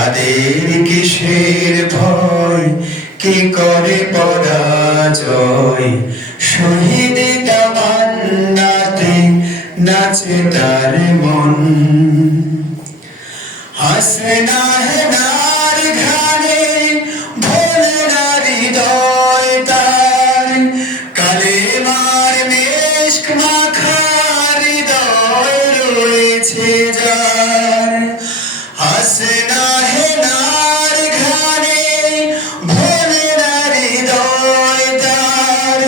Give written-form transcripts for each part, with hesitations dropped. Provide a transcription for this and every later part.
তাদের কিসের ভয়, কি করে পরাজয়। শহীদ তামান্নাতে নাচে তার মন। হাসনা হেনার ঘানে ভোলে না হৃদয় তার, কালেমার মেশক মাখা হৃদয় রয়েছে যার। হাসনা হেনার ঘানে ভোলে না হৃদয় তার,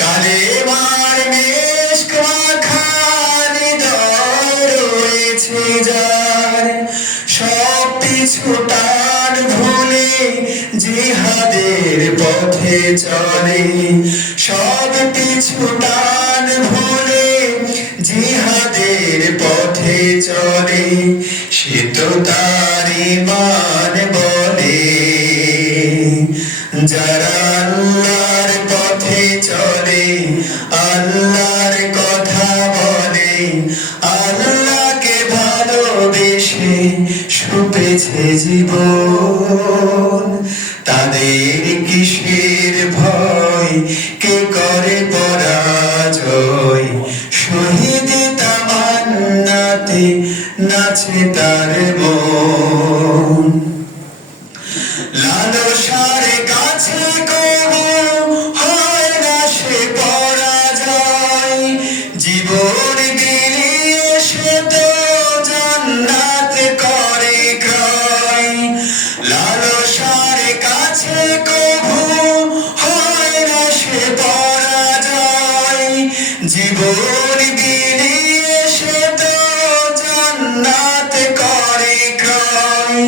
কালেমার মেশক মাখা হৃদয় রয়েছে যার। সব পিছু টান ভুলে জিহাদের পথে চলে, সব পিছু টান ভুলে জিহাদের পথে চলে। সে তো তার ঈমান বলে, যারা আল্লাহর পথে চলে, আল্লাহর কথা বলে, আল্লাহকে ভালোবেসে সুপেছে জীবন। তাদের কিসের ভয়, কে করে পরাজয়। শহীদ তামান্নাতে নাচে তার মন। লালসার কাছে কবু হয় না সে পরাজয়, জীবন বিলিয়ে সে তো জান্নাত করে ক্রয়। লালসার কাছে কবু হয় না সে পরাজয়, জীবন বিলিয়ে সে তো জান্নাত করে ক্রয়।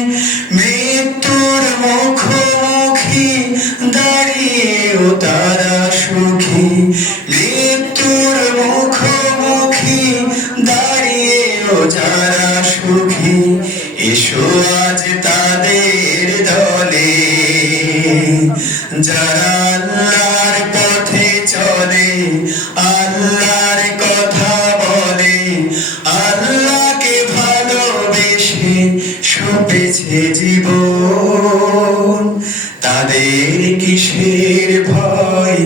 মৃত্যুর মুখোমুখি দাঁড়িয়েও তারা সুখী, মৃত্যুর মুখোমুখি দাঁড়িয়েও যারা সুখী। এসো আজ তাদের দলে, যারা আল্লাহর পথে চলে, আল্লাহর কথা বলে, আল্লাহকে ভালোবেসে সুপেছে জীবন। তাদের কিসের ভয়,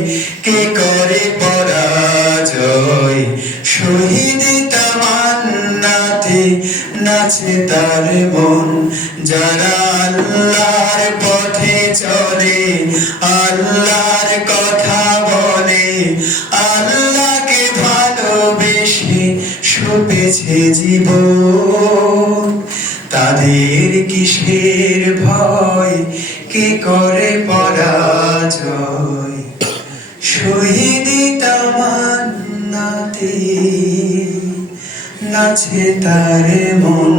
কে করে পরাজয়। শহীদ তামান্নাতে নাচে তার মন। যারা আল্লাহর পথে চলে, আল্লাহর কথা বলে, আল্লাহকে ভালোবেসে সুপেছে জীবন। তাদের কিসের ভয়, কে করে পরাজয়। শহীদ তামান্নাতে নাচে তার মন।